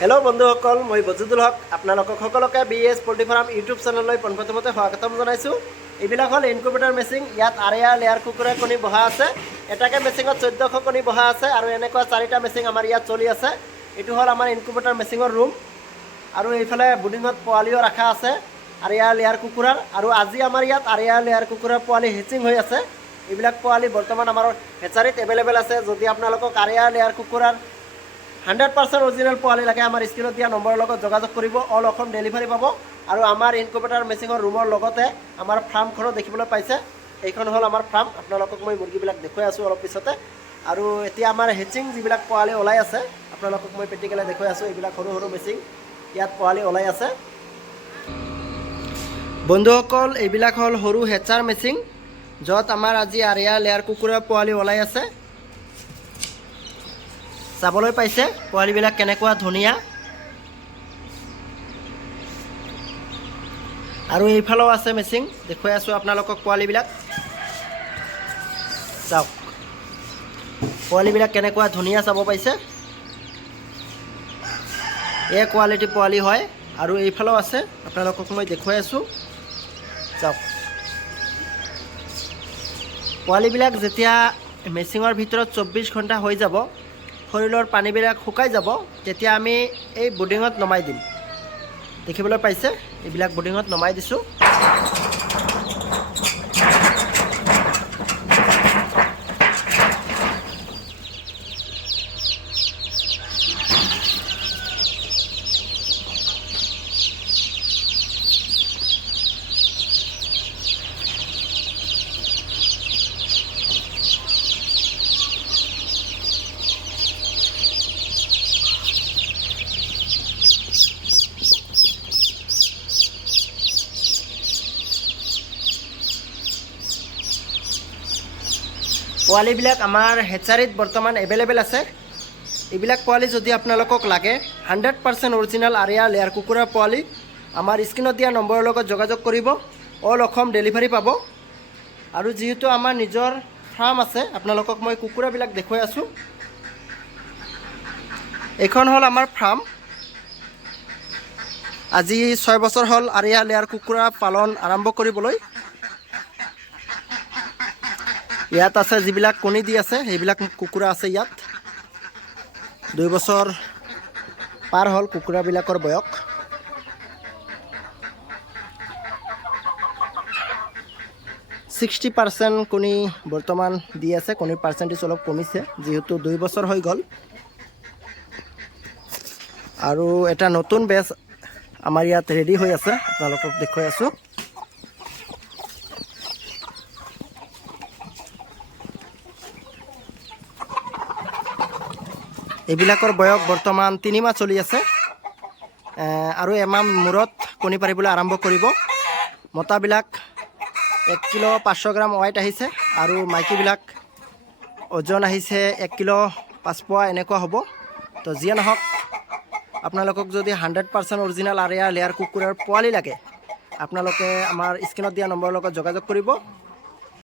Hello' বন্ধুসকল, মই বজুদুল হক আপোনালোকক সকলোকে BS পল্ট্ৰি ফাৰ্ম ইউটিউব চেনেললৈ পোনপ্ৰথমতে স্বাগতম জনাইছোঁ। এইবিলাক হ'ল ইনকুবেটৰ মেচিন। ইয়াত আৰেয়া লেয়াৰ কুকুৰে কণী বহা আছে। এটাকে মেচিনত 1400 কণী বহা আছে আৰু এনেকুৱা 4টা মেচিন আমাৰ ইয়াত চলি আছে। এইটো হ'ল আমাৰ ইনকুবেটৰ মেচিনৰ ৰুম আৰু এইফালে বুডিঙত পোৱালিও ৰখা আছে আৰেয়া লেয়াৰ কুকুৰাৰ। আৰু আজি আমাৰ ইয়াত আৰেয়া লেয়াৰ কুকুৰাৰ পোৱালি হেচিং হৈ আছে। এইবিলাক পোৱালি বৰ্তমান আমাৰ হেচাৰীত এভেইলেবল আছে। যদি আপোনালোকক আৰেয়া লেয়াৰ কুকুৰাৰ 100% অৰিজিনেল পোৱালি লাগে, আমাৰ স্ক্ৰীনত দিয়া নম্বৰৰ লগত যোগাযোগ কৰিব। অল অসম ডেলিভাৰী পাব। আৰু আমাৰ ইনকুবেটাৰ মেচিনৰ ৰুমৰ লগতে আমাৰ ফাৰ্মখনো দেখিবলৈ পাইছে। এইখন হ'ল আমাৰ ফাৰ্ম। আপোনালোকক মই মুৰ্গীবিলাক দেখুৱাই আছোঁ অলপ পিছতে। আৰু এতিয়া আমাৰ হেচিং যিবিলাক পোৱালি ওলাই আছে আপোনালোকক মই প্ৰেক্টিকেলি দেখুৱাই আছোঁ। এইবিলাক সৰু সৰু মেচিন ইয়াত পোৱালি ওলাই আছে। বন্ধুসকল, এইবিলাক হ'ল সৰু হেচাৰ মেচিন, য'ত আমাৰ আজি আৰেয়া লেয়াৰ কুকুৰাৰ পোৱালি ওলাই আছে। চাবলৈ পাইছে পোৱালিবিলাক কেনেকুৱা ধুনীয়া। আৰু এইফালেও আছে মেচিন, দেখুৱাই আছোঁ আপোনালোকক পোৱালিবিলাক। চাওক পোৱালিবিলাক কেনেকুৱা ধুনীয়া, চাব পাইছে। এই কোৱালিটি পোৱালি হয়। আৰু এইফালেও আছে, আপোনালোকক মই দেখুৱাই আছোঁ। চাওক পোৱালিবিলাক যেতিয়া মেচিনৰ ভিতৰত 24 ঘণ্টা হৈ যাব, শৰীৰৰ পানীবিলাক শুকাই যাব, তেতিয়া আমি এই বুডিঙত নমাই দিম। দেখিবলৈ পাইছে, এইবিলাক বুডিঙত নমাই দিছোঁ। পোৱালিবিলাক আমাৰ হেচাৰীত বৰ্তমান এভেইলেবল আছে। এইবিলাক পোৱালি যদি আপোনালোকক লাগে, 100% অৰিজিনেল আৰেয়া লেয়াৰ কুকুৰাৰ পোৱালি, আমাৰ স্ক্ৰীনত দিয়া নম্বৰৰ লগত যোগাযোগ কৰিব। অল অসম ডেলিভাৰী পাব। আৰু যিহেতু আমাৰ নিজৰ ফাৰ্ম আছে, আপোনালোকক মই কুকুৰাবিলাক দেখুৱাই আছোঁ। এইখন হ'ল আমাৰ ফাৰ্ম। আজি 6 বছৰ হ'ল আৰেয়া লেয়াৰ কুকুৰা পালন আৰম্ভ কৰিবলৈ। ইয়াত আছে যিবিলাক কণী দি আছে, সেইবিলাক কুকুৰা আছে ইয়াত। 2 বছৰ পাৰ হ'ল কুকুৰাবিলাকৰ বয়স। %60 কণী বৰ্তমান দি আছে। কণীৰ পাৰ্চেণ্টেজ অলপ কমিছে, যিহেতু 2 বছৰ হৈ গ'ল। আৰু এটা নতুন বেচ আমাৰ ইয়াত ৰেডি হৈ আছে, আপোনালোকক দেখুৱাই আছোঁ। এইবিলাকৰ বয়স বৰ্তমান 3 মাহ চলি আছে। আৰু এমাহ মূৰত কণী পাৰিবলৈ আৰম্ভ কৰিব। মতাবিলাক 1 কিলো 500 গ্ৰাম ৱেইট আহিছে আৰু মাইকীবিলাক ওজন আহিছে 1 কিলো 5 পোৱা এনেকুৱা হ'ব। তো যিয়ে নহওক, আপোনালোকক যদি 100% অৰিজিনেল আৰেয়া লেয়াৰ কুকুৰাৰ পোৱালি লাগে, আপোনালোকে আমাৰ স্ক্ৰীনত দিয়া নম্বৰৰ লগত যোগাযোগ কৰিব।